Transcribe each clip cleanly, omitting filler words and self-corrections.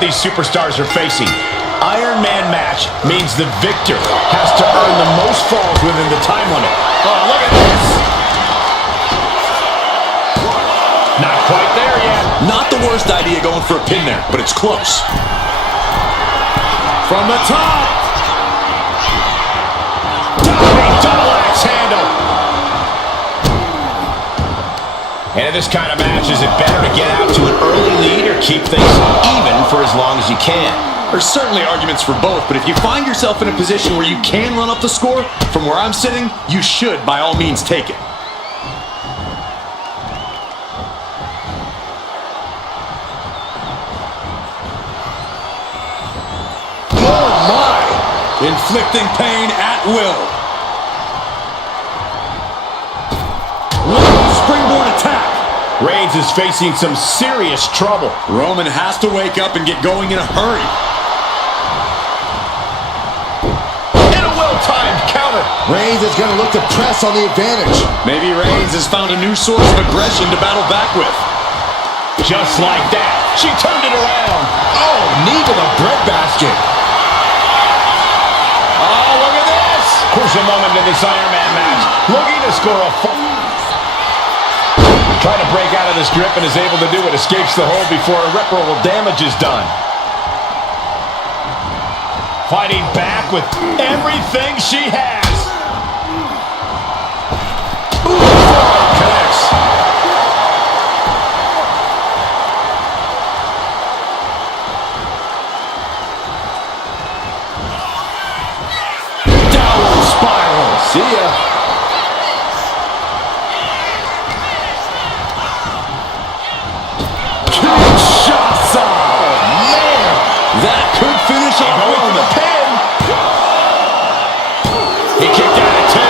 what these superstars are facing. Iron Man match means the victor has to earn the most falls within the time limit. Oh, look at this. Not quite there yet. Not the worst idea going for a pin there, but it's close. From the top. Diving double axe handle. And in this kind of match, is it better to get out to an early lead or keep things even for as long as you can? There's certainly arguments for both, but if you find yourself in a position where you can run up the score, from where I'm sitting, you should by all means take it. Oh my! Inflicting pain at will. Springboard attack. Reigns is facing some serious trouble. Roman has to wake up and get going in a hurry. And a well-timed counter. Reigns is going to look to press on the advantage. Maybe Reigns has found a new source of aggression to battle back with. Just like that, she turned it around. Oh, knee to the breadbasket. Oh, look at this. Crucial moment in this Iron Man match. Looking to score a trying to break out of this grip and is able to do it. Escapes the hold before irreparable damage is done. Fighting back with everything she has. Ooh, connects. Downward spiral. See ya. That could finish off Roman. Pin. He kicked out at 2.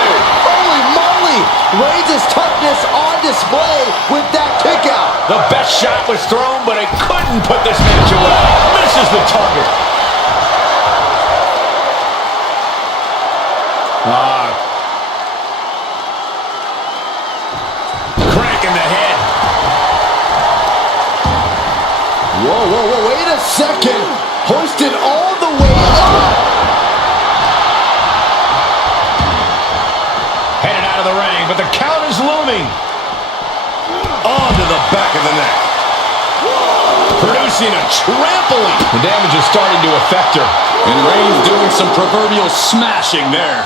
Holy moly! Reigns' toughness on display with that kick out. The best shot was thrown, but it couldn't put this match away. Misses the target. Crank in the head. Whoa, whoa, whoa, wait a second. Hoisted all the way up. Headed out of the ring, but the count is looming. Onto the back of the neck. Producing a trampoline. The damage is starting to affect her. And Reigns doing some proverbial smashing there.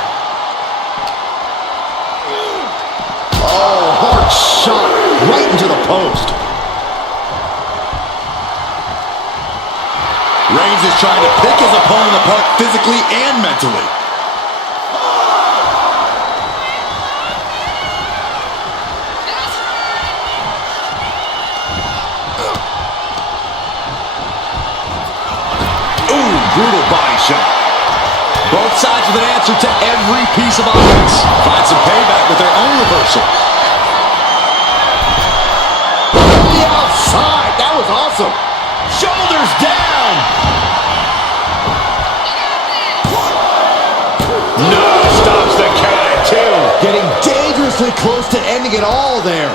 Oh, hard shot right into the post. Reigns is trying to pick his opponent apart physically and mentally. Ooh, brutal body shot. Both sides with an answer to every piece of offense. Find some payback with their own reversal. On the outside, that was awesome. Shoulders down. No, stops the count at 2. Getting dangerously close to ending it all there.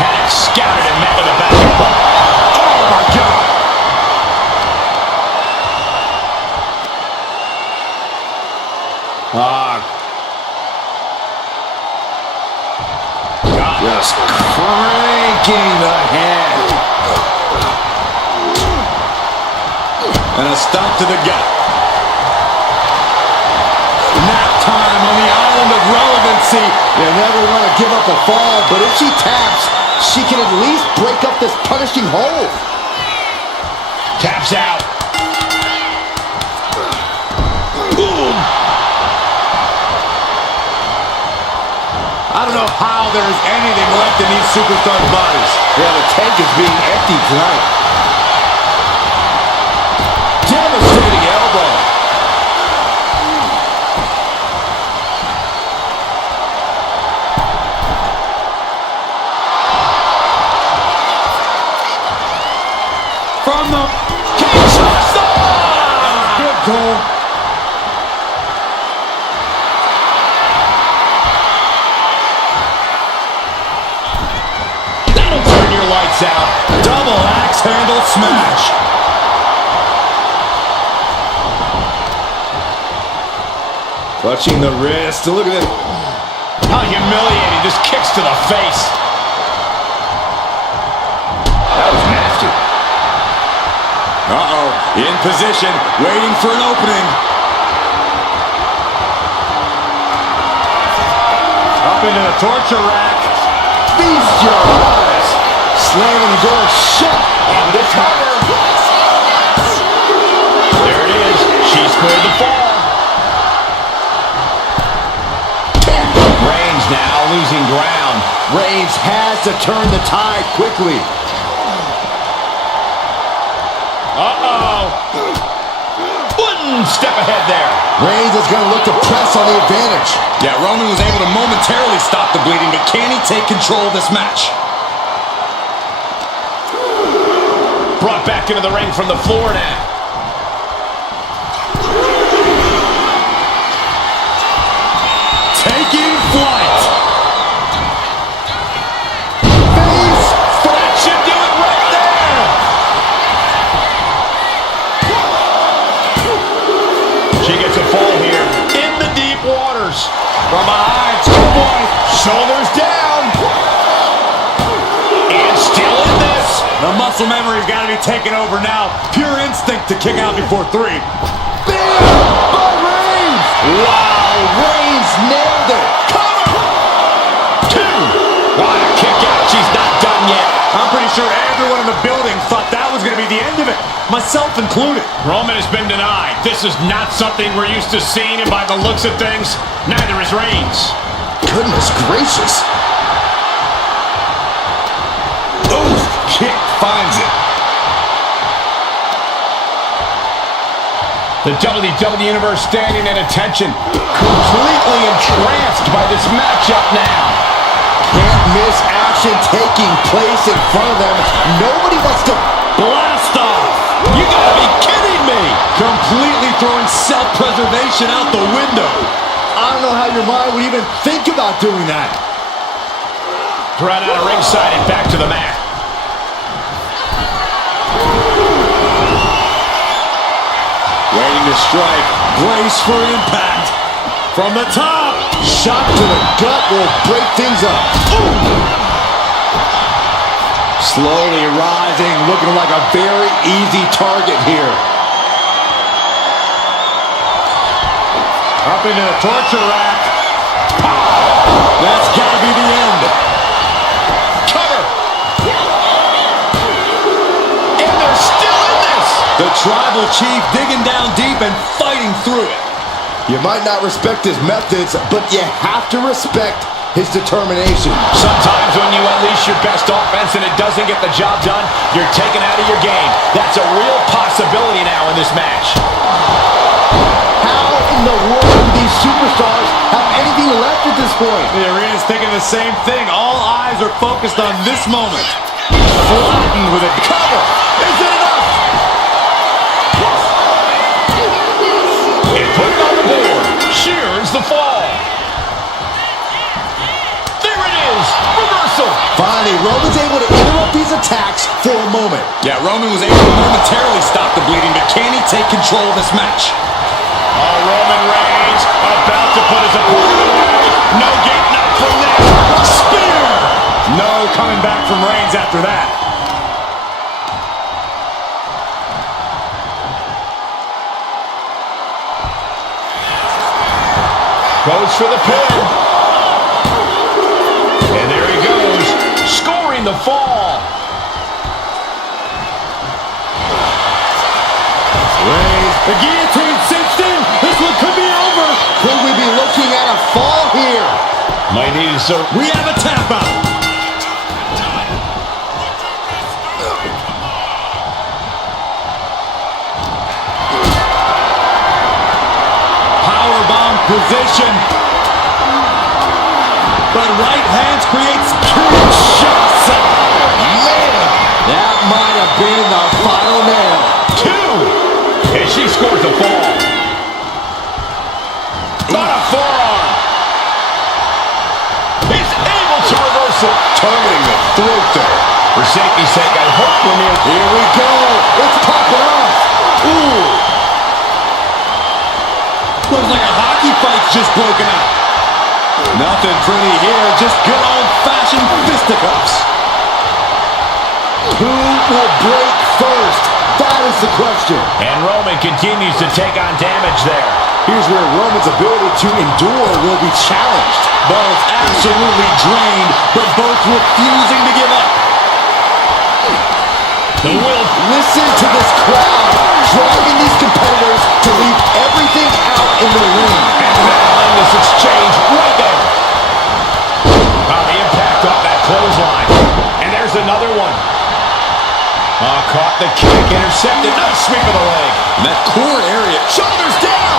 Had it scouted and met with a basketball. Oh, my God. Just cranking the head. And a stomp to the gut. Nap time on the island of relevancy. You never want to give up a fall, but if she taps, she can at least break up this punishing hold. Taps out. Boom. I don't know how there's anything left in these superstars' bodies. Yeah, the tank is being emptied tonight. Devastating elbow. From the Good goal. That'll turn your lights smash. Clutching the wrist. Look at it. How humiliating. Just kicks to the face. That was nasty. Uh-oh. In position, waiting for an opening. Up into the torture rack. Feast your eyes. Slamming the door shut on this cover. There it is. She scored the fall. Reigns now losing ground. Reigns has to turn the tide quickly. Uh-oh. One step ahead there. Reigns is going to look to press on the advantage. Yeah, Roman was able to momentarily stop the bleeding, but can he take control of this match? Brought back into the ring from the floor now. Taking flight. Face That should do it right there. She gets a fall here in the deep waters. From behind, oh boy. Shoulders down. And still in this. The muscle memory's got to be taken over now. Pure instinct to kick out before 3. bam by Reigns. Wow, Reigns nailed it. Cover. 2. What a kick out. She's not done yet. I'm pretty sure everyone in the building thought that was going to be the end of it, myself included. Roman has been denied. This is not something we're used to seeing, and by the looks of things, neither is Reigns. Goodness gracious. Oof, kick finds it. The WWE Universe standing at attention, completely entranced by this matchup now. Can't miss action taking place in front of them. Nobody wants to Blast off. You gotta be kidding me! Completely throwing self-preservation out the window. I don't know how your mind would even think about doing that. Thrown out of ringside and back to the mat. Waiting to strike. Brace for impact. From the top. Shot to the gut will break things up. Ooh. Slowly rising, looking like a very easy target here. Up into the torture rack. That's got to be the end. Cover! And they're still in this! The Tribal Chief digging down deep and fighting through it. You might not respect his methods, but you have to respect his determination. Sometimes when you unleash your best offense and it doesn't get the job done, you're taken out of your game. That's a real possibility now in this match. How in the world do these superstars have anything left at this point? The arena's thinking the same thing. All eyes are focused on this moment. Flattened with a cover. Is it enough? And put it on the board. Shears the fall. There it is. Reversal. Finally, Roman's able to interrupt these attacks for a moment. Yeah, Roman was able to momentarily stop the bleeding, but can he take control of this match? Oh, Roman Reigns about to put his opponent away. No getting up from there. Spear. No coming back from Reigns after that. Goes for the pin. And there he goes, scoring the fall. Reigns, The guillotine cinched in. This one could be over. could we be looking at a fall here? Might need to serve. We have a tap out. Powerbomb position. But right hands creates Kinshasa. Man, that might have been the final nail. 2. And she scores the fall. Not a forearm. He's able to reverse it. Targeting the throat there. For safety's sake, I hope we're near. Here we go. It's popping off. Ooh. Looks like a hockey fight's just broken out. Nothing pretty here, just good old-fashioned fisticuffs. Who will break first? That is the question. And Roman continues to take on damage there. Here's where Roman's ability to endure will be challenged. Both absolutely drained, but both refusing to give up. The will. Listen to this crowd driving these competitors to leave everything out in the ring. And now in this exchange right there. Oh, the impact off that clothesline. And there's another one. Oh, caught the kick, intercepted. Nice sweep of the leg. And that core area. Shoulders down.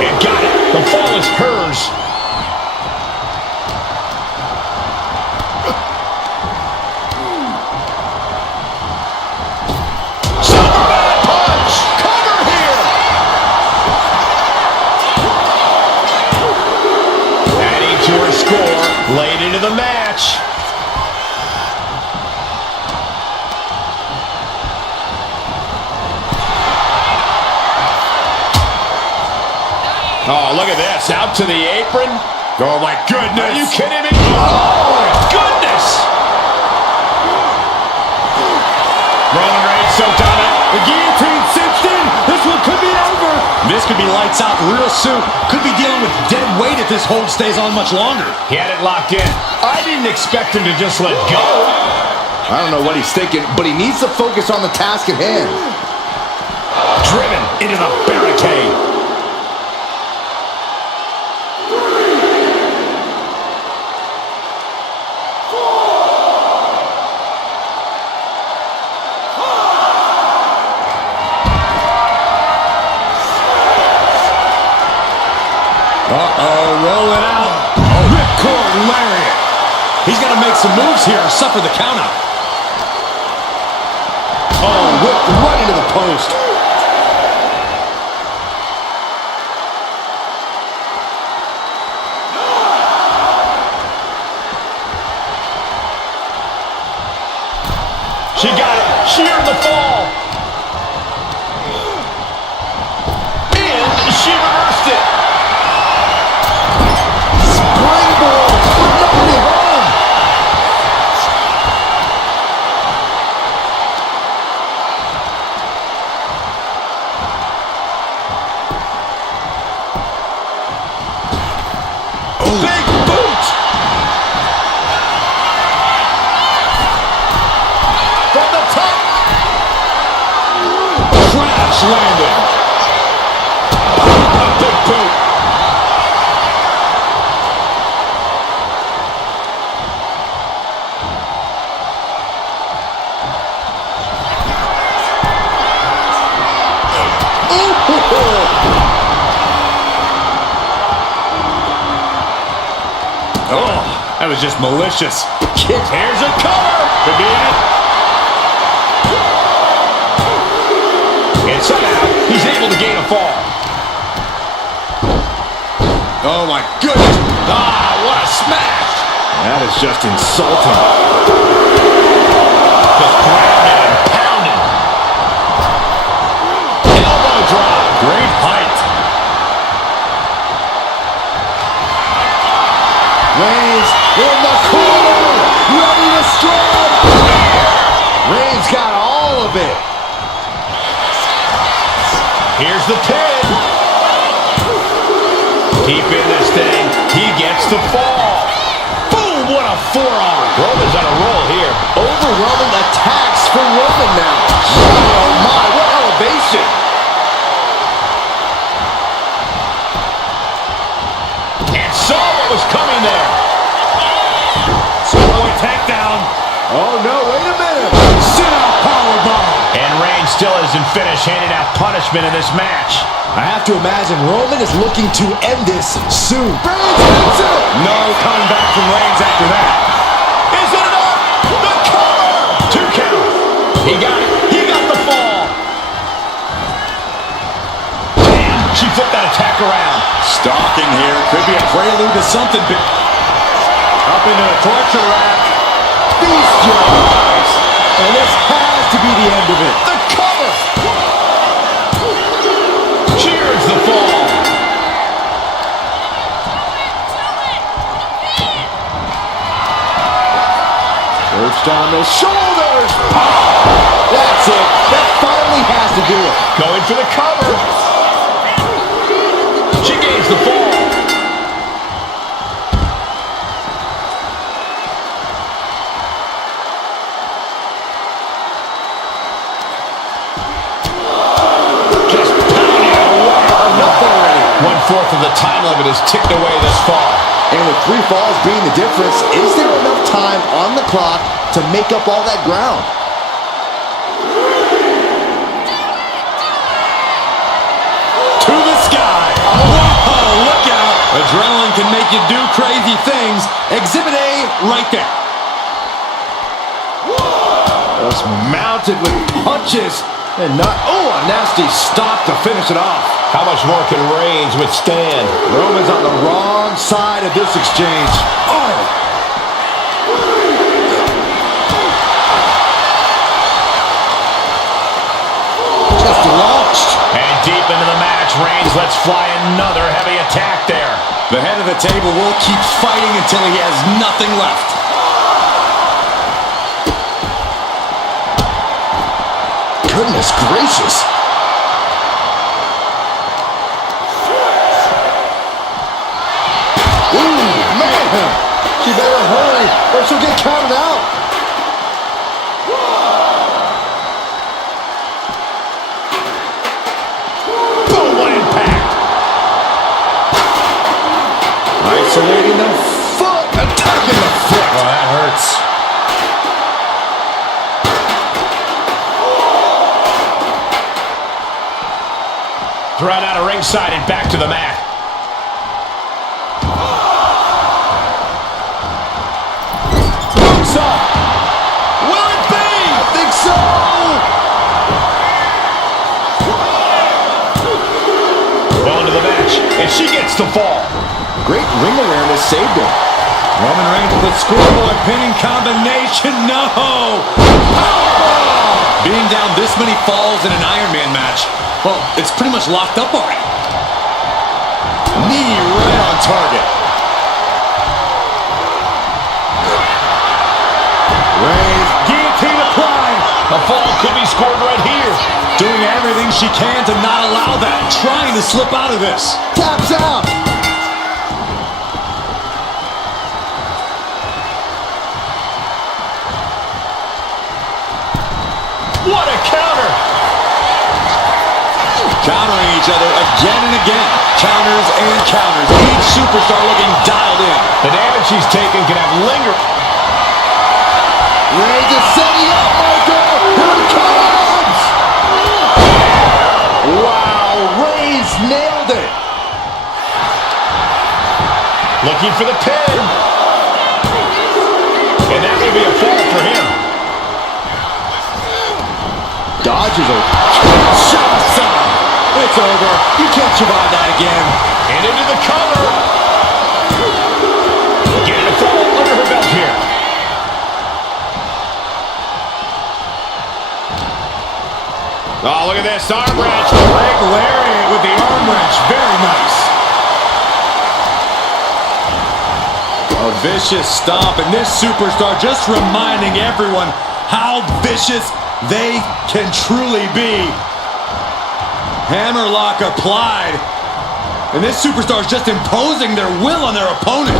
And got it. The fall is hers. Superman punch. Cover here. Adding to her score. Late into the match. Oh, look at this. Out to the apron. Oh, my goodness. Are you kidding me? Oh, my goodness. Roman Reigns so dominant. The guillotine cinched in. This one could be over. This could be lights out real soon. Could be dealing with dead weight if this hold stays on much longer. He had it locked in. I didn't expect him to just let go. I don't know what he's thinking, but he needs to focus on the task at hand. Driven into the barricade. Uh-oh, rolling out. Ripcord lariat. He's got to make some moves here or suffer the countout. Oh, whipped right into the post. She got it. She earned the fall. And she reversed it. Springboard. Nobody home. Oh. Big boot. From the top. Crash landing. A big boot. Oh, that was just malicious. Kick. Here's a cover. Could be it. And somehow, he's able to gain a fall. Oh, my goodness. Ah, what a smash. That is just insulting. Just grounded and pounded. Elbow drop. Great height. Reigns in the corner. Ready to strike. Reigns got all of it. Here's the pin. Deep in this thing. He gets the fall. Boom, what a forearm. Roman's on a roll here. Overwhelming attacks for Roman now. Oh my, what elevation. And saw what was coming there. Boy, takedown. Oh no, wait a minute. Sit out powerbomb. And Reigns still isn't finished handing out punishment in this match. I have to imagine Roman is looking to end this soon. Reigns hits it. No coming back from Reigns after that. Is it enough? The cover! 2 count. He got it. He got the fall. Damn, she flipped that attack around. Stalking here. Could be a prelude to something big. into a torture rack. Feast your eyes. And this has to be the end of it. The cover. Cheers the fall. Perched on the shoulders. That's it. That finally has to do it. Going for the cover. She gains the fall. Just pounding away. Enough already. 1/4 of the time limit is ticked away this far. And with 3 falls being the difference, is there enough time on the clock to make up all that ground? To the sky. Whoa, look out. Adrenaline can make you do crazy things. Exhibit A right there. Just mounted with punches and not, a nasty stop to finish it off. How much more can Reigns withstand? Roman's on the wrong side of this exchange. Just launched. And deep into the match, Reigns lets fly another heavy attack there. The head of the table will keep fighting until he has nothing left. Goodness gracious. Ooh, man. She better hurry or she'll get counted out. Boom, what impact. Isolating the foot, attacking the foot. Oh, that hurts. Thrown out of ringside and back to the mat. Looks up. Will it be? I think so. Well into the match, and she gets the fall. Great ring awareness saved him. Roman Reigns with a scoreboard pinning combination. No! Powerbomb! Being down this many falls in an Iron Man match, well, it's pretty much locked up already. Knee right on target. Reigns, Guillotine applied. A fall could be scored right here. Doing everything she can to not allow that. Trying to slip out of this. taps out. What a counter! Countering each other again and again. Counters and counters. Each superstar looking dialed in. The damage she's taken can have linger. Reigns is setting up, Michael. Here it comes. Wow, Reigns nailed it. Looking for the pin. And that will be a fall for him. Dodges a It's over. You can't survive that again. And into the cover. Getting a fall under her belt here. Oh, look at this. Arm wrench. Leg lariat with the arm wrench. Very nice. A vicious stomp, and this superstar just reminding everyone how vicious they can truly be. Hammerlock applied, and this superstar is just imposing their will on their opponent.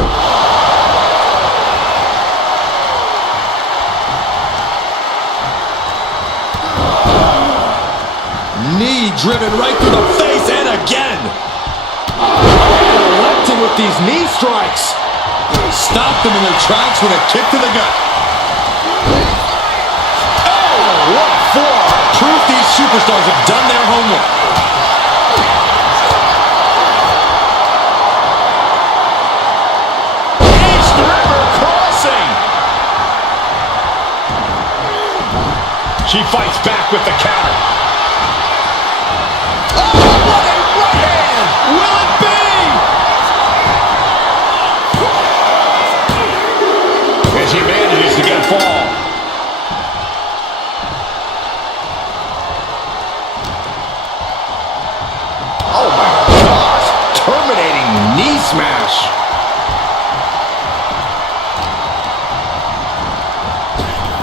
Knee driven right through the face, and again. electing with these knee strikes. Stopped them in their tracks with a kick to the gut. Oh, what for? Proof these superstars have done their homework. East River crossing. She fights back with the counter. Oh, what a right hand! Will it be? And she manages to get a fall. Oh my gosh. Terminating knee smash.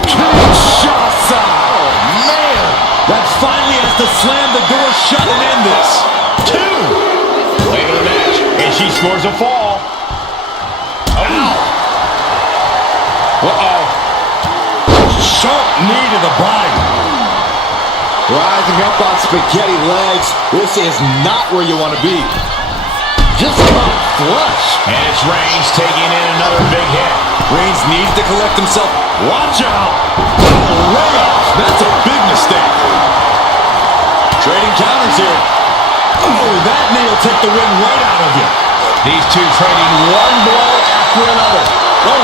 Kinshasa. Oh man. That finally has to slam the door shut and end this. 2. Later in the match, and she scores a fall. Oh. Uh-oh. Sharp knee to the body. Rising up on spaghetti legs. This is not where you want to be. Just caught flush. And it's Reigns taking in another big hit. Reigns needs to collect himself. Watch out. Oh, layoff. That's a big mistake. Trading counters here. Oh, that knee will take the wind right out of you. These two trading one blow after another. Oh.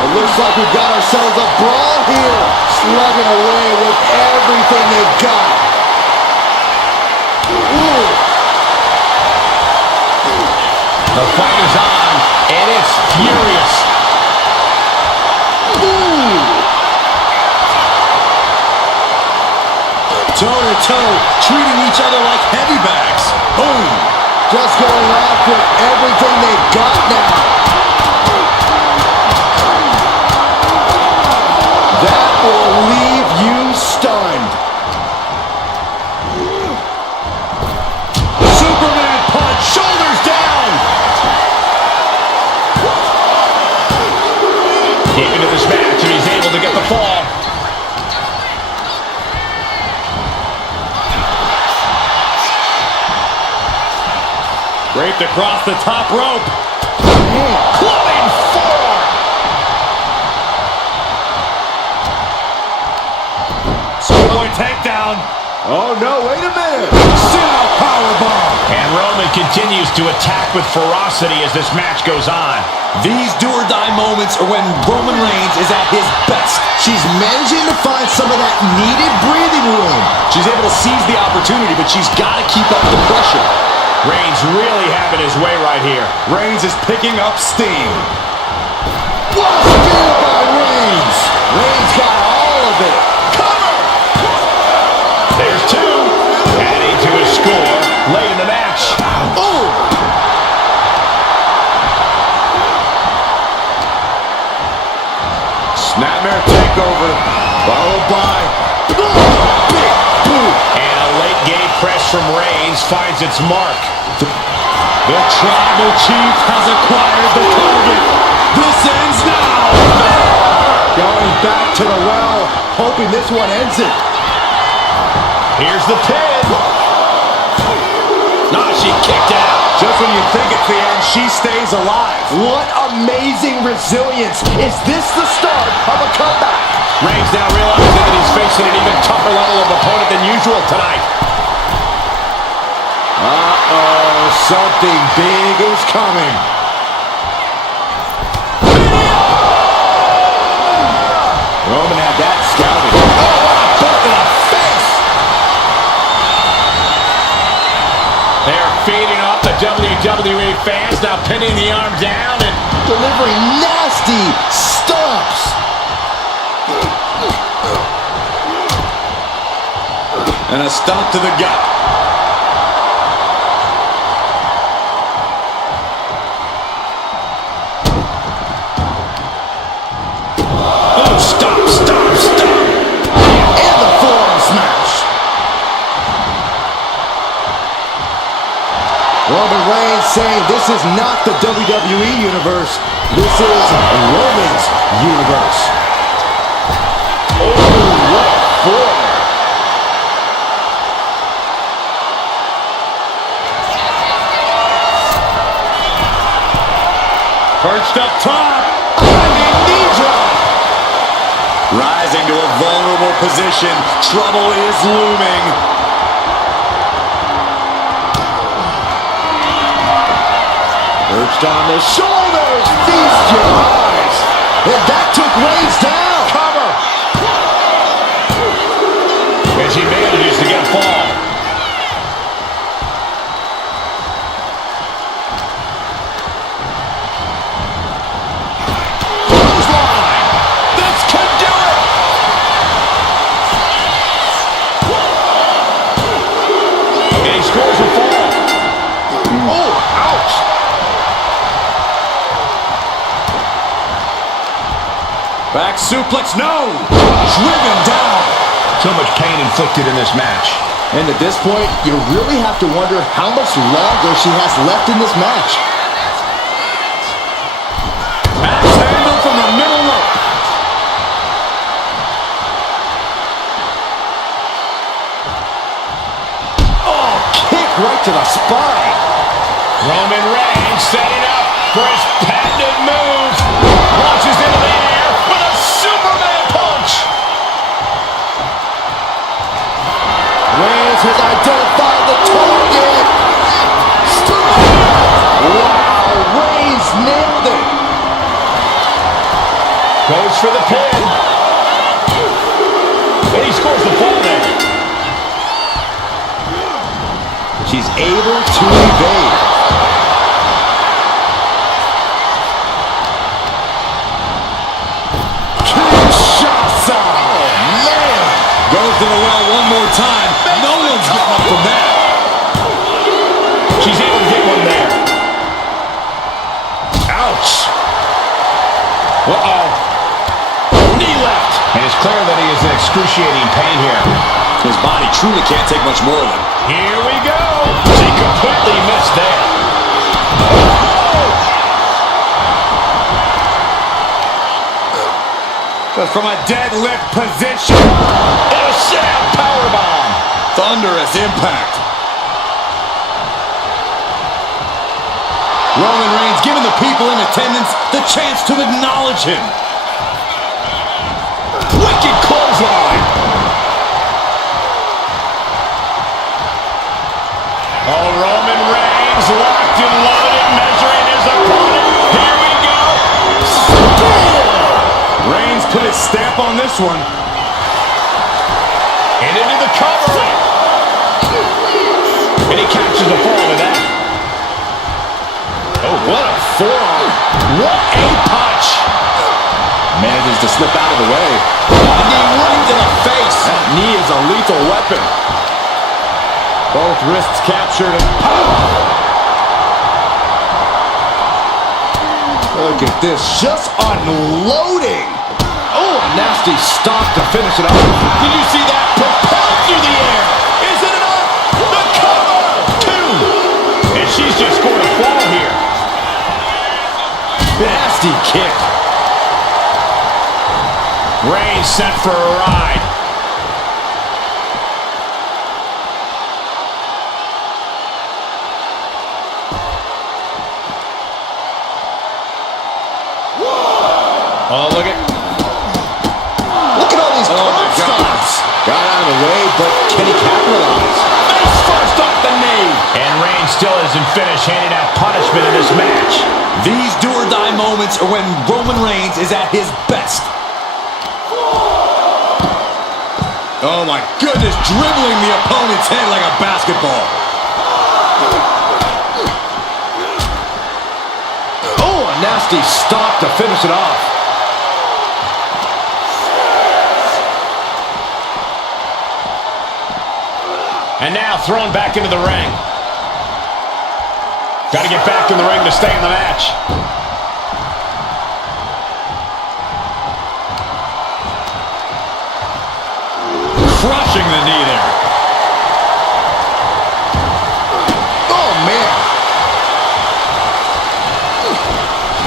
It looks like we've got ourselves a brawl here. Slugging away with everything they've got. Ooh. The fight is on, and it's furious. Ooh. Toe-to-toe, treating each other like heavy bags. Boom. Just going after everything they've got now. That will leave you stunned. Superman punch, shoulders down. Deep into this match, and he's able to get the fall. Draped across the top rope. Clubbing 4. Schoolboy takedown. Oh no, wait a minute. Sit-out powerbomb. And Roman continues to attack with ferocity as this match goes on. These do-or-die moments are when Roman Reigns is at his best. She's managing to find some of that needed breathing room. She's able to seize the opportunity, but she's got to keep up the pressure. Reigns really having his way right here. Reigns is picking up steam. What a spear by Reigns. Reigns got all of it. Cover. There's 2. Adding to his score late in the match. Ooh. Snapmare takeover, followed by Big boot. And a late game press from Reigns finds its mark. the tribal chief has acquired the target. This ends now. Going back to the well, hoping this one ends it. Here's the pin. Nah, she kicked out. Just when you think it's the end, she stays alive. What amazing resilience. Is this the start of a comeback? Reigns now realizing that he's facing an even tougher level of opponent than usual tonight. Uh-oh, something big is coming. Roman had that scouted. Oh, what a boot in the face! They are feeding off the WWE fans, now pinning the arm down and Delivering nasty stomps. And a stomp to the gut. oh, stop. And the forearm smash. Roman Reigns saying this is not the WWE universe. This is Roman's universe. Oh, what a forearm. Perched up top. Knee drop. Rising to a vulnerable position. Trouble is looming. Perched on the shoulders. Feast your eyes. And that took Reigns down. Cover. And she manages to get a fall. Back suplex, no! Driven down. So much pain inflicted in this match. And at this point, you really have to wonder how much longer she has left in this match. Axe handle from the middle rope. Oh, kick right to the spine. Roman Reigns setting up for his patented move. Launches into the air with a Superman punch. Reigns has identified the target. Wow, Reigns nailed it. Goes for the pin. And he scores the fall there. She's able to evade. Kinshasa. Oh, man. Goes to the well one more time. No one's getting up from that. She's able to get one there. Ouch. Uh-oh. Knee left. And it's clear that he is in excruciating pain here. His body truly can't take much more of it. Here we go. She completely missed there. Just from a deadlift position. And a sit-out powerbomb. Thunderous impact. Roman Reigns giving the people in attendance the chance to acknowledge him. Wicked clothesline. Oh, Roman Reigns locked and loaded, measuring his opponent. Here we go. Reigns put his stamp on this one. And into the cover. And he catches the fall with that. Oh, what a forearm. What a punch. Manages to slip out of the way. A knee right to the face. That knee is a lethal weapon. Both wrists captured and look at this, just unloading. Oh, a nasty stop to finish it off. Did you see that? Propelled through the air. Is it enough? The cover. 2. And she's just scored a fall here. Nasty kick. Reigns sent for a ride. Oh, look at all these curb stops. Got out of the way, but can he capitalize? face first off the knee. And Reigns still isn't finished handing out punishment in this match. These do-or-die moments are when Roman Reigns is at his best. Oh my goodness, dribbling the opponent's head like a basketball. Oh, a nasty stop to finish it off. And now thrown back into the ring. Got to get back in the ring to stay in the match. Crushing the knee there. Oh, man.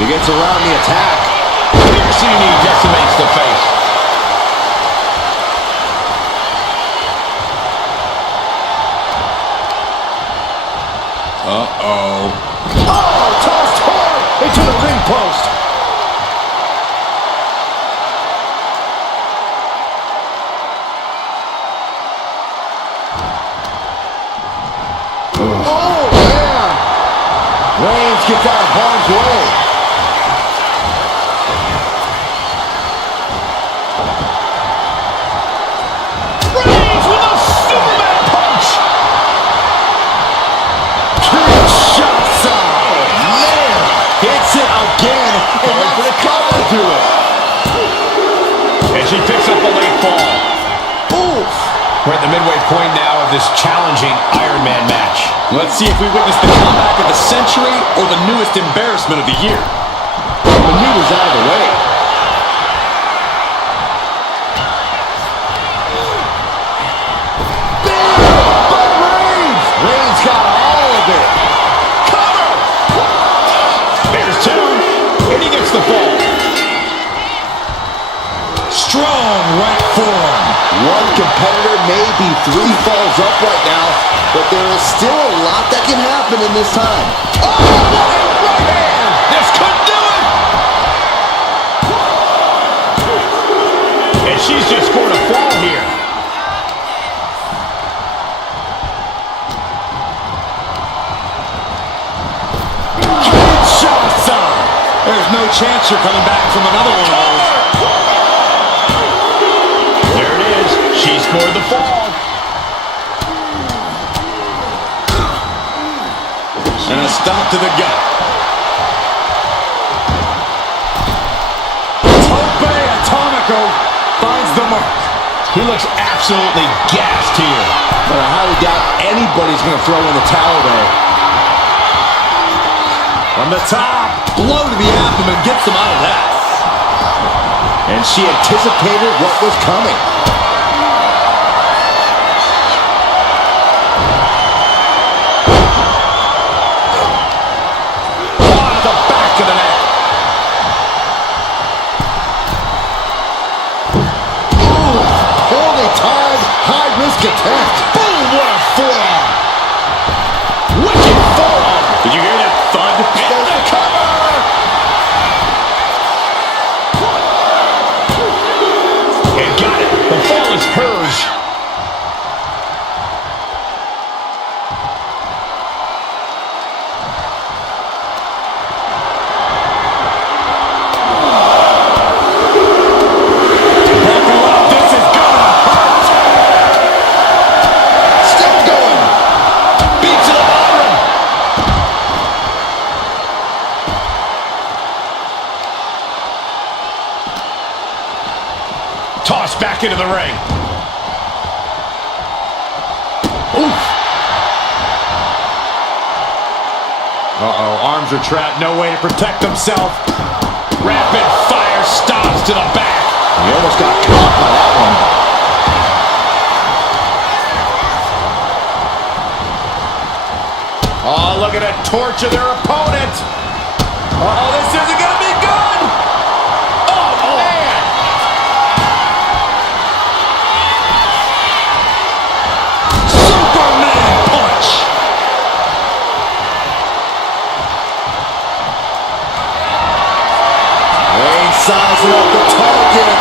He gets around the attack. Piercing knee decimates the face. Uh-oh. Oh, tossed hard into the ring post. Oh, man. Reigns gets out of harm's way. Reigns with a Superman punch. Kinshasa. Man. Hits it again. And that's the cover to it. And she picks up a late fall. Oof. We're at the midway point now of this challenging Iron Man match. Let's see if we witness the comeback of the century or the newest embarrassment of the year. The knee was out of the way. strong right forearm. One competitor may be 3 falls up right now, but there is still a lot that can happen in this time. Oh, what a right hand! This could do it! And she's just scored a fall here. There's no chance you're coming back from another one of those. There it is. She scored the fall. And a stomp to the gut. Tope Atomico finds the mark. He looks absolutely gassed here. But I highly doubt anybody's going to throw in the towel there. From the top, blow to the abdomen, gets them out of that. And she anticipated what was coming. On the back of the neck. Ooh, poorly timed, high-risk attempt. Boom, what a forearm. Wicked forearm. Did you hear that thud? There's the cover! And got it. The fall is hers. Buckle up, this is gonna hurt. Still going. Beat to the bottom. Tossed back into the ring. Oof. Uh-oh, arms are trapped, no way to protect himself. Rapid fire stops to the back. He almost got caught by that one. Oh, look at it. Torture their opponent. Uh-oh, this isn't gonna be good. Oh, man. Superman punch. Reigns sizing up the target.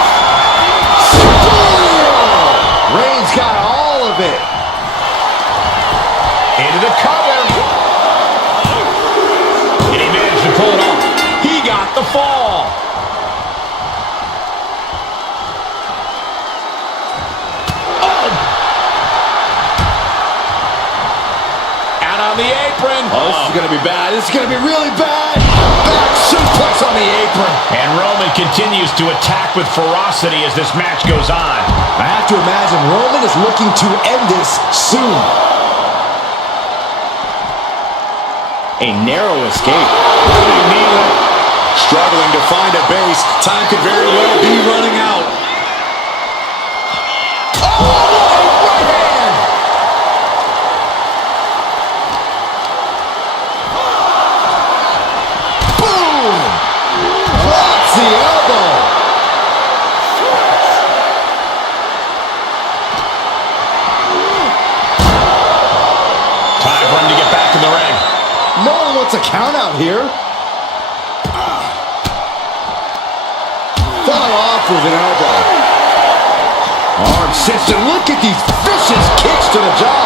Reigns got all of it. Into the cover. And he managed to pull it off. He got the fall. Oh. Out on the apron. Oh, this is going to be bad. This is going to be really bad. Back suplex on the apron. And Roman continues to attack with ferocity as this match goes on. I have to imagine Roman is looking to end this soon. A narrow escape. Struggling to find a base. Time could very well be running out. Oh, right hand. Boom. Drops the elbow. Time for him to get back in the ring. No one wants a count out here. Fought off with an elbow. Arm sits and look at these vicious kicks to the jaw.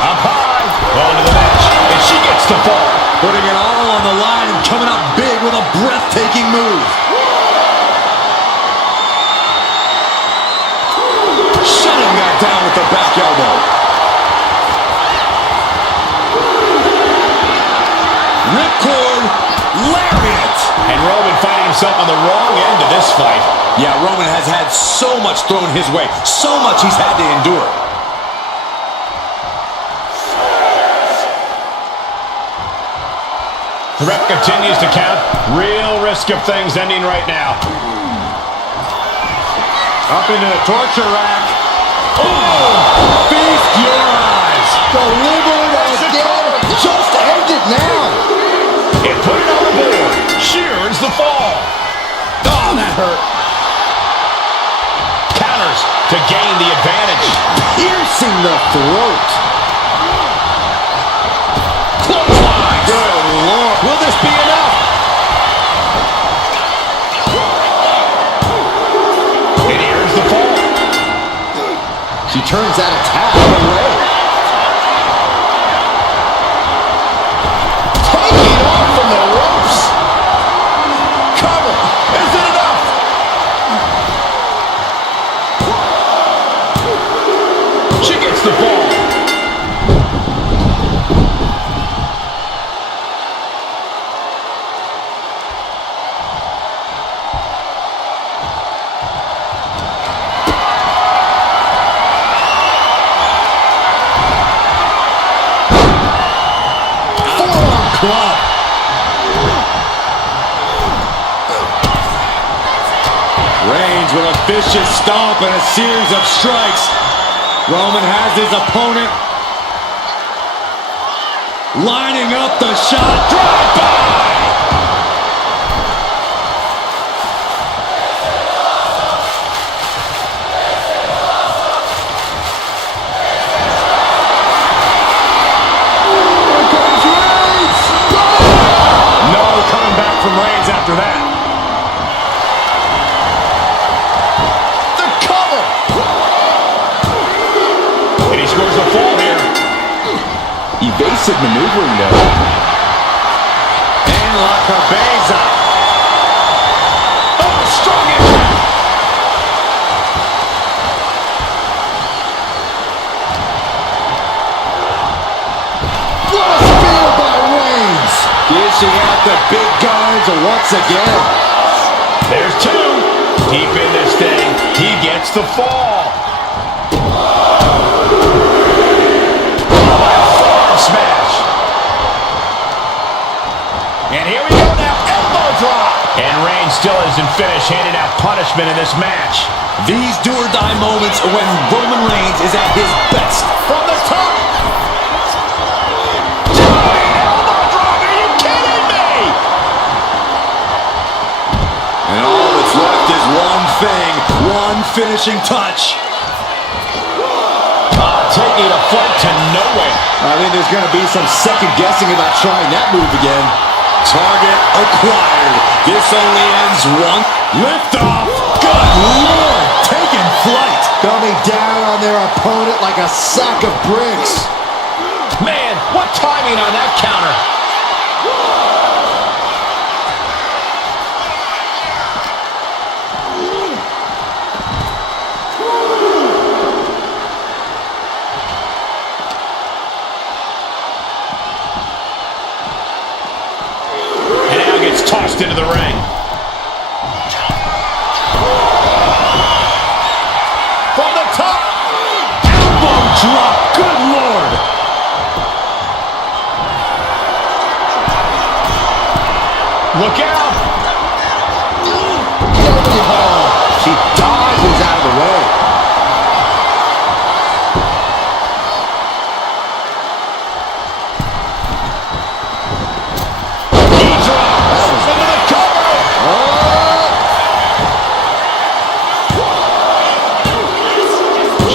Up high. Going to the match. And she gets the fall. Putting it all on the line and coming up big with a breathtaking move. Shutting that down with the back elbow. Ripcord, lariat. And Roman finding himself on the wrong end of this fight. Yeah, Roman has had so much thrown his way. So much he's had to endure. The ref continues to count. Real risk of things ending right now. Up into the torture rack. Oh! Feast your eyes. Deliver it again. Just end it now. It puts Here's the fall. Oh, that hurt. Counters to gain the advantage. Piercing the throat. Clothesline. Good Lord. Will this be enough? And here's the fall. She turns that attack away. Taking off from the ropes. Cover. Is it enough? She gets the fall. Club. Reigns with a vicious stomp and a series of strikes. Roman has his opponent lining up the shot. Drive by! From Reigns after that. The cover. And he scores a fall here. Evasive maneuvering though. And La Cabeza. Oh, strong impact. What a spear by Reigns. Dishing out the big guns once again. There's two. Deep in this thing. He gets the fall. Forearm smash. And here we go now. Elbow drop. And Reigns still isn't finished handing out punishment in this match. These do-or-die moments are when Roman Reigns is at his best. From the top. And all that's left is one thing, one finishing touch. Taking a flight to nowhere. I think there's going to be some second guessing about trying that move again. Target acquired. This only ends one. Lift off. Good Lord. Taking flight. Coming down on their opponent like a sack of bricks. Man, what timing on that counter. Tossed into the ring. From the top. Elbow drop. Good Lord. Look out. She dodges out of the way.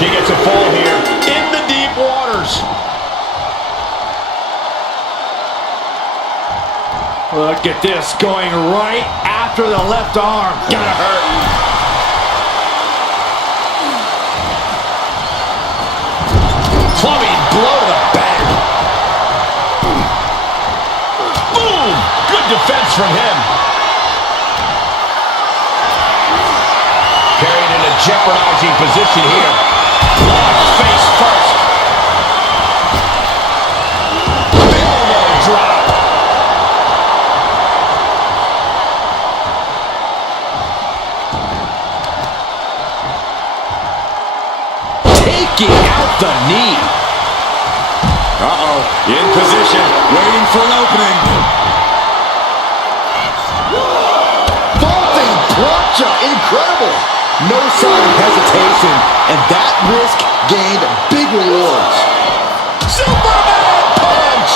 She gets a fall here in the deep waters. Look at this, going right after the left arm. Gotta hurt. Plumbing blow to the back. Boom! Good defense from him. Carried in a jeopardizing position here. Face first. Elbow drop. Taking out the knee. Uh-oh. In position, waiting for an opening. Vaulting plancha. Incredible. No sign of hesitation, and that risk gained big rewards. Superman punch!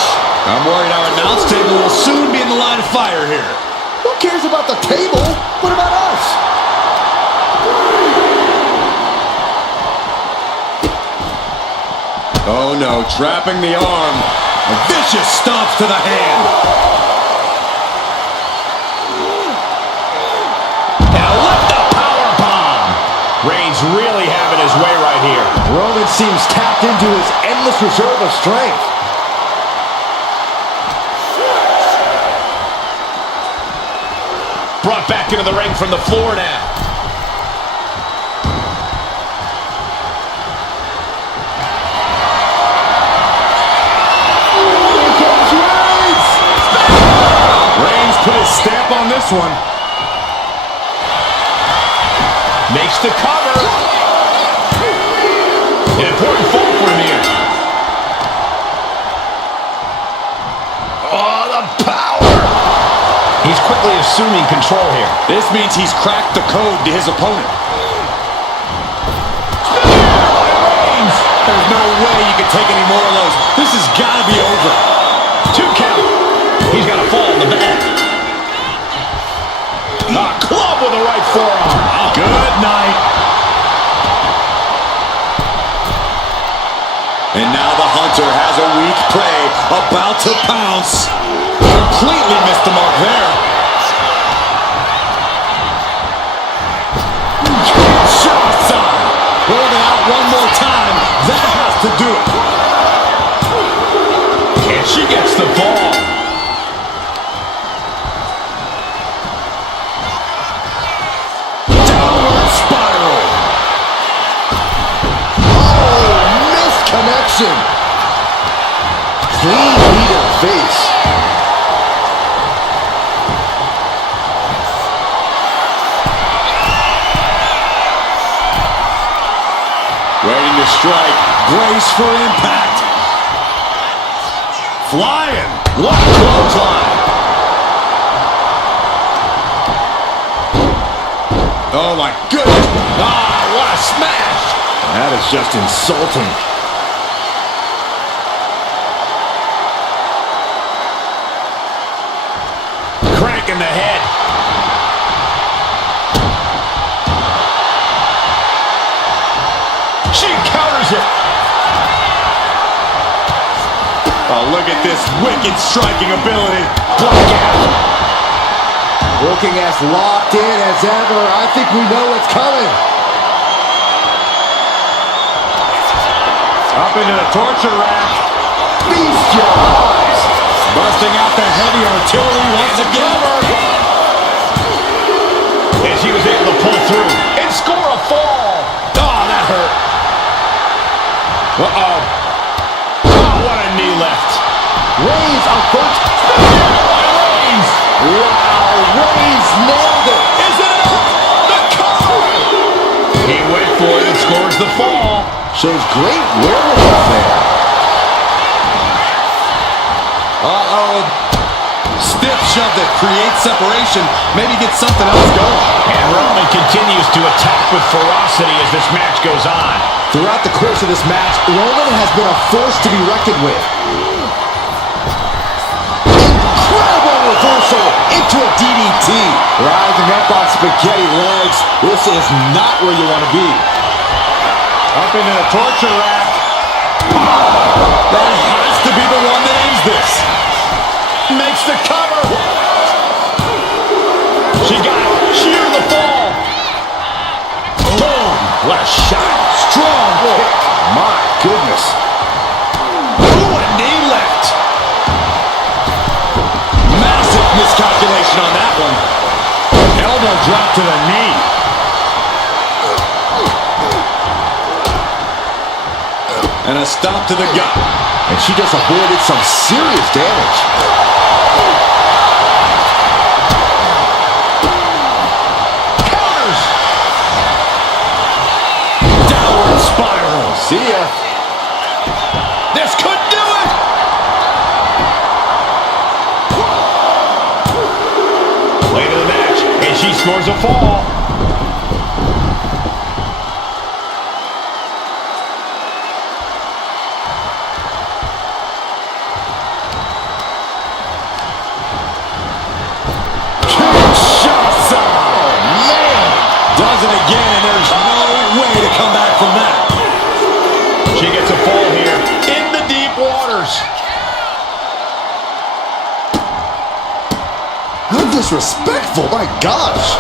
I'm worried our announce table will soon be in the line of fire here. What cares about the table? What about us? Oh no, trapping the arm. Vicious stomps to the hand. Now lift the power bomb. Reigns really having his way right here. Roman seems tapped into his endless reserve of strength. Brought back into the ring from the floor now. Reigns put his stamp on this one. Makes the cover. An important fall for him here. Oh, the power. He's quickly assuming control here. This means he's cracked the code to his opponent. There's no way you can take any more of those. This has got to be over. 2 count. He's got to fall in the back. A club with the right forearm. Good night. And now the hunter has a weak prey about to pounce. Completely missed the mark there. Shots on. Holding out one more time. That has to do it. And she gets the ball. Downward spiral. Oh, missed connection. Clean knee to the face. Waiting to strike. Brace for impact. Flying. What a clothesline. Oh my goodness. Ah, what a smash. That is just insulting. Crank in the head. She counters it. Oh, look at this wicked striking ability. Blackout. Looking as locked in as ever. I think we know what's coming. Up into the torture rack. Feast your eyes. Busting out the heavy artillery once again. And she was able to pull through and score a fall. Oh, that hurt. Uh-oh. Oh, what a knee lift. Reigns on first. Reigns. Wow, Reigns nailed it. Is it enough? The cover. He went for it and scores the fall. Shows great wherewithal there. Uh-oh. Stiff shove that creates separation. Maybe get something else going. And Roman continues to attack with ferocity as this match goes on. Throughout the course of this match, Roman has been a force to be reckoned with. Incredible reversal into a DDT. Rising up on spaghetti legs. This is not where you want to be. Up into the torture rack. That has to be the one that ends this. Makes the cover. She got it. Sheer the fall. Boom. What a shot. Strong kick. My goodness. Ooh, a knee lift. Massive miscalculation on that one. Elbow drop to the knee. And a stop to the gut. And she just avoided some serious damage. Counters. Downward spiral. See ya. This could do it. Late in the match, and she scores a fall. disrespectful, my gosh.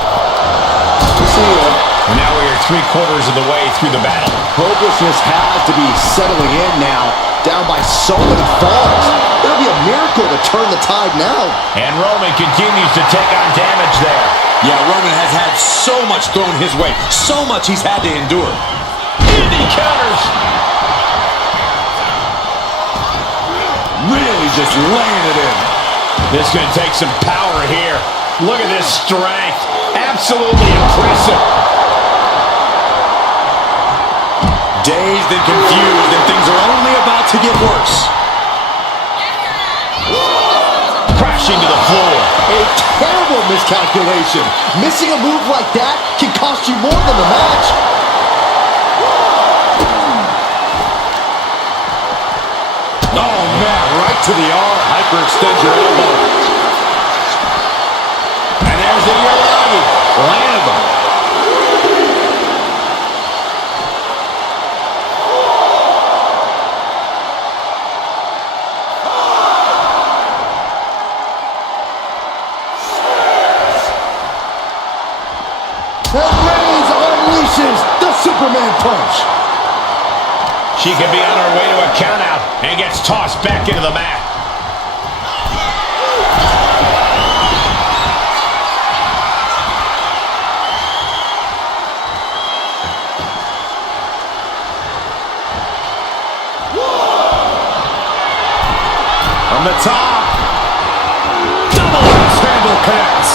See ya. And now we are 3/4 of the way through the battle. Hopelessness has to be settling in now, down by so many falls. It'll be a miracle to turn the tide now. And Roman continues to take on damage there. Yeah, Roman has had so much thrown his way, so much he's had to endure. And he counters. Really just laying it in. This is going to take some power here. Look at this strength. Absolutely impressive. Dazed and confused, and things are only about to get worse. Crashing to the floor. A terrible miscalculation. Missing a move like that can cost you more than the match. Oh, man, right to the arm. Hyperextend your elbow. And there's the Livw. Landed them. And Reigns unleashes the Superman punch. She could be on her way to a countout and gets tossed back into the mat. From the top. Double axe handle connects.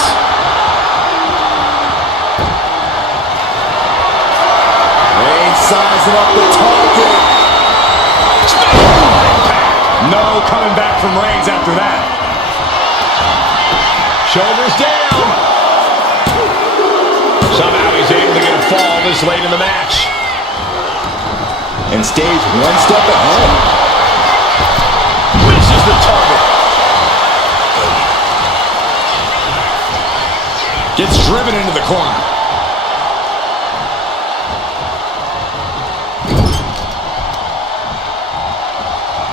Reigns sizing up the target. No coming back from Reigns after that. Shoulders down. Somehow he's able to get a fall this late in the match. And stays one step ahead. Misses the target. Gets driven into the corner.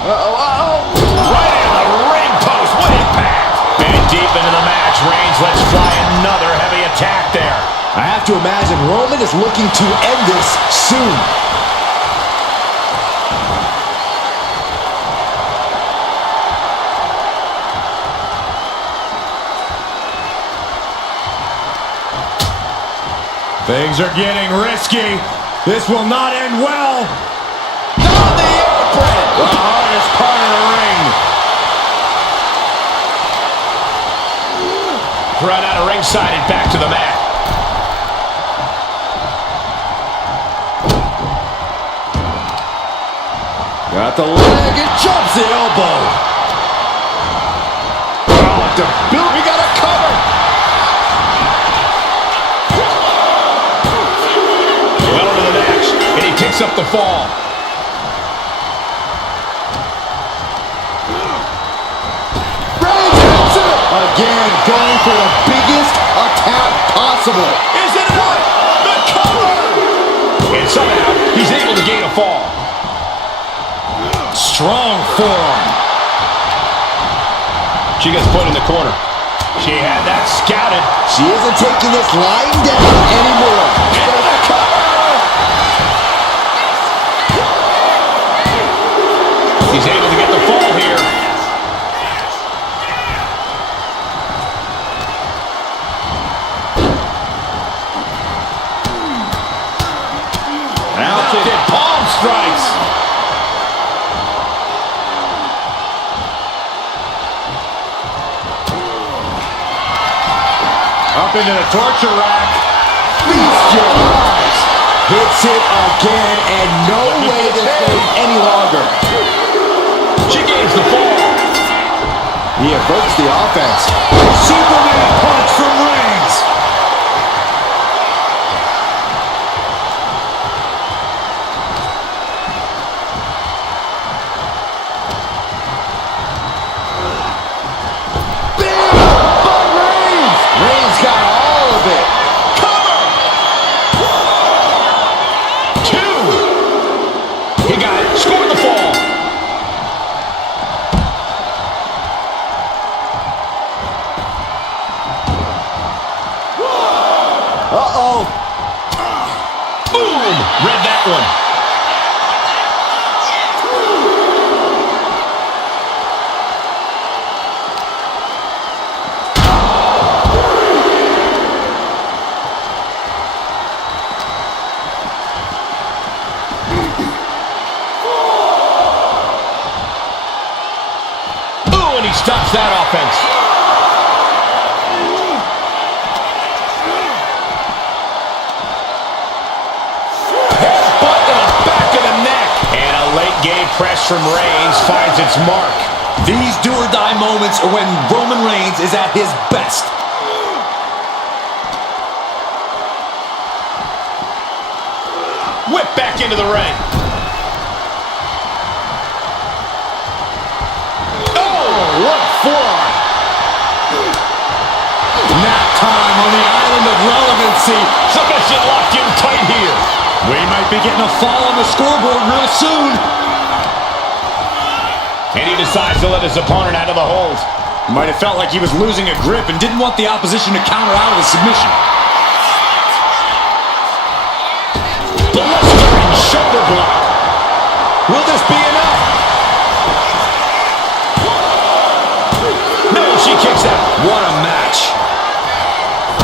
Right in the ring post. What impact. And deep into the match, Reigns lets fly another heavy attack there. I have to imagine Roman is looking to end this soon. Things are getting risky. This will not end well. On the apron. The hardest part of the ring. Thrown out of ringside and back to the mat. Got the leg and jumps the elbow. We got a cover. Well into the match, and he picks up the fall. Reigns hits it! Again, going for the biggest attack possible. Is it enough? The cover! And somehow, he's able to gain a fall. Strong forearm. She gets put in the corner. She had that scouted. She isn't taking this lying down anymore. And the cover! He's able to get the fall here. Mounted palm strikes. Up into the torture rack. Feast your eyes. Hits it again, and no way to stay any longer. She gains the fall. He averts the offense. Superman punch from Reigns. Big, but Reigns. Reigns got all of it. Cover! Two! He got it. Scored the fall. Read that one. And he stops that offense. Headbutt to the back of the neck. And a late game press from Reigns finds its mark. These do-or-die moments are when Roman Reigns is at his best. Whip back into the ring. What forearm! Nap time on the island of relevancy. Submission locked in tight here. We might be getting a fall on the scoreboard real soon. And he decides to let his opponent out of the hold. Might have felt like he was losing a grip and didn't want the opposition to counter out of the submission. Blistering shoulder block. Will this be enough? No, she kicks out. What a match.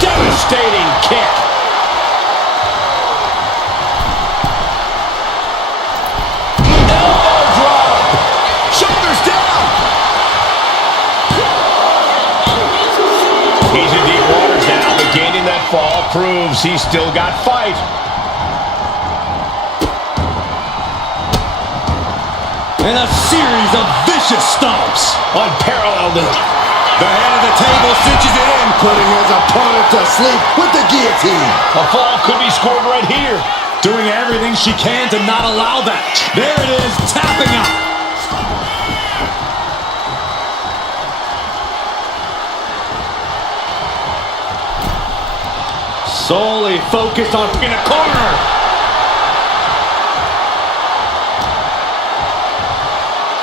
Devastating kick. Elbow drop. Shoulders down. He's in deep waters now, but gaining that fall proves he's still got fight. And a series of vicious stomps. Unparalleled. The head of the table cinches it in, Putting his opponent to sleep with the guillotine. A fall could be scored right here. doing everything she can to not allow that. There it is, tapping out. Solely focused on in a corner.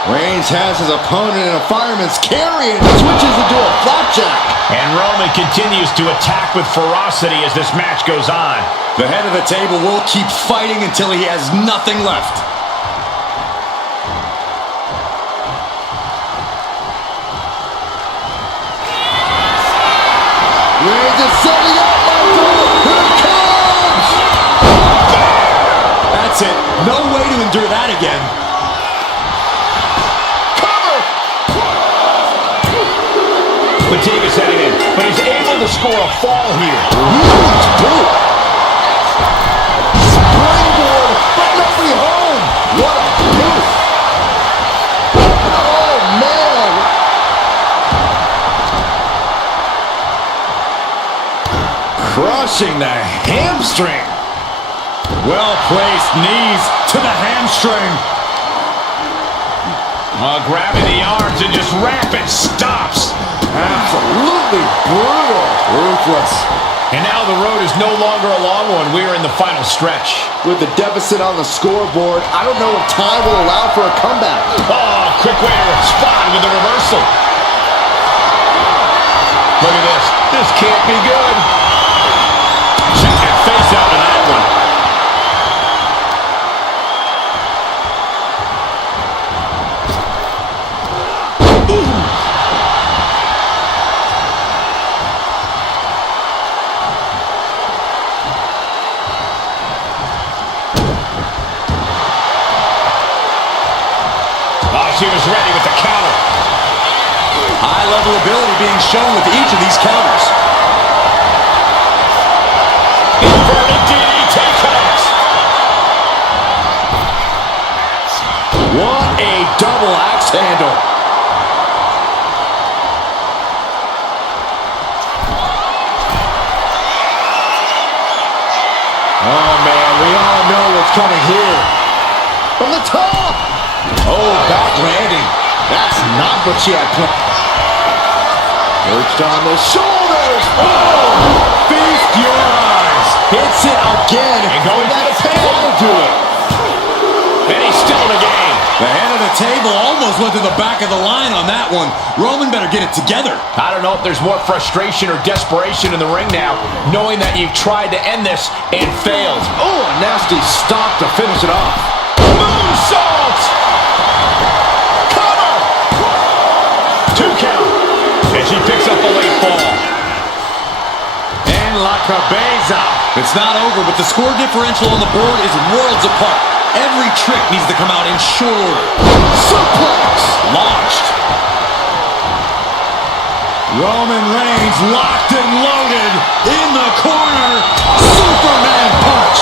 Reigns has his opponent in a fireman's carry and switches into a flapjack. And Roman continues to attack with ferocity as this match goes on. The head of the table will keep fighting until he has nothing left. Reigns is setting up, Michael. Here it comes. That's it. No way to endure that again. Fatigue's heading in, but he's able to score a fall here. Huge boot. Springboard, but nobody home. What a boot. Oh, man. Crushing the hamstring. Well-placed knees to the hamstring. Grabbing the arms and just rapid stops. Absolutely brutal. Ruthless. And now the road is no longer a long one. We are in the final stretch. With the deficit on the scoreboard, I don't know if time will allow for a comeback. Oh, quick way to respond with the reversal. Look at this. This can't be good. Check that face out of that one. She was ready with the counter. High-level ability being shown with each of these counters. Inverted DDT connects. What a double axe handle. Oh, man, we all know what's coming here. From the top. Oh, back landing. That's not what she had planned. Perched on the shoulders. Oh, feast your eyes. Hits it again. And going that for the pin. will do it. And he's still in the game. The head of the table almost went to the back of the line on that one. Roman better get it together. I don't know if there's more frustration or desperation in the ring now, knowing that you've tried to end this and failed. Oh, a nasty stop to finish it off. Moonsault! Cover! 2 count. And she picks up a late fall. And La Cabeza. It's not over, but the score differential on the board is worlds apart. Every trick needs to come out in short order. Suplex! Launched. Roman Reigns locked and loaded in the corner. Superman punch.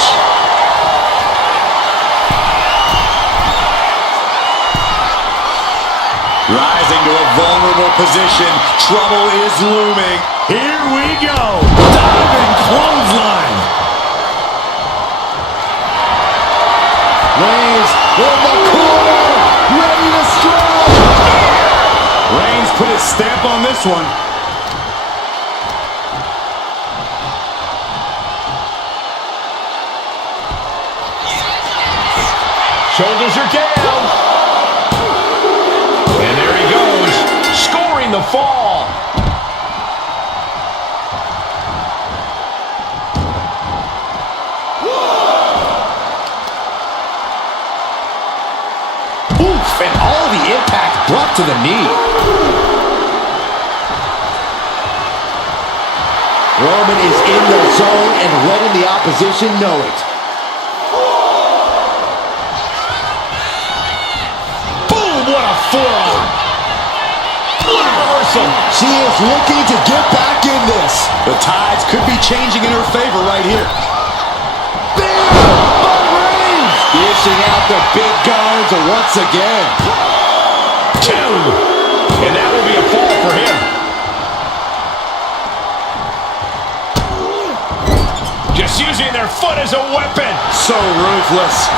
Rising to a vulnerable position. Trouble is looming. Here we go. Diving clothesline. Reigns in the corner, ready to strike. Reigns put his stamp on this one. Shoulders are down. And there he goes, scoring the fall. Oof, and all the impact brought to the knee. Roman is in the zone and letting the opposition know it. What a forearm! What a reversal! She is looking to get back in this. The tides could be changing in her favor right here. Bam! By Reigns! Dishing out the big guns once again. 2! And that will be a fall for him. Just using their foot as a weapon. So ruthless.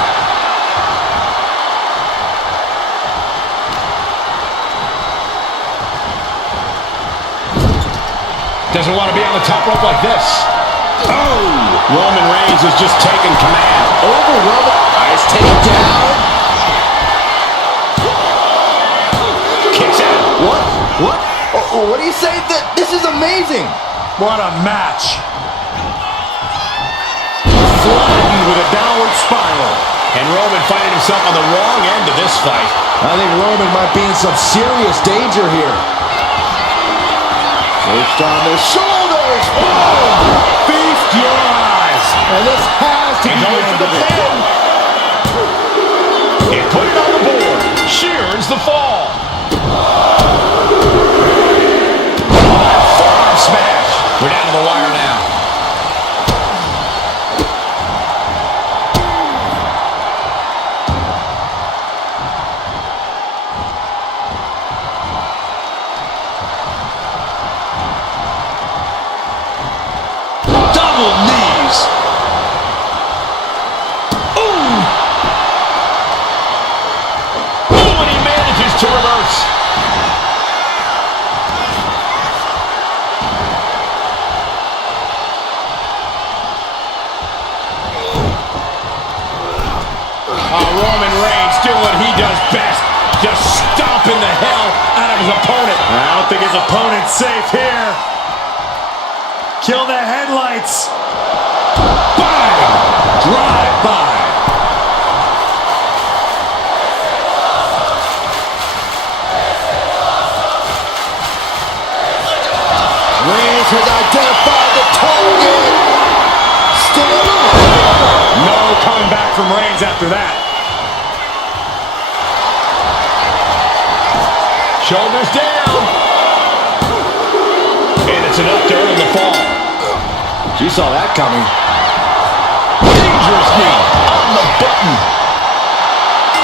Doesn't want to be on the top rope like this. Oh! Roman Reigns is just taking command. Over Roman. Nice takedown. Kicks out. What? What? What do you say? This is amazing. What a match. Flattened with a downward spiral. And Roman finding himself on the wrong end of this fight. I think Roman might be in some serious danger here. First on the shoulders. Boom! Feast your eyes. And this has to be the Going end for the of it. pin. And put it on the board. Shears the fall. Forearm smash. We're down to the wire now. Knees. Ooh! Ooh, and he manages to reverse. Roman Reigns doing what he does best. Just stomping the hell out of his opponent. I don't think his opponent's safe here. Kill the headlights. Bang! Drive by. Reigns has identified the target. Still No coming back from Reigns after that. Shoulders down. And it's enough to earn the fall. She saw that coming. Dangerous knee on the button.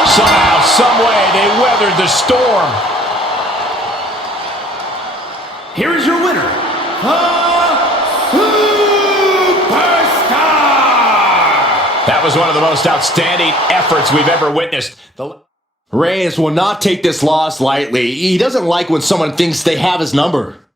Somehow, someway, they weathered the storm. Here is your winner, the Superstar! That was one of the most outstanding efforts we've ever witnessed. Reigns will not take this loss lightly. He doesn't like when someone thinks they have his number.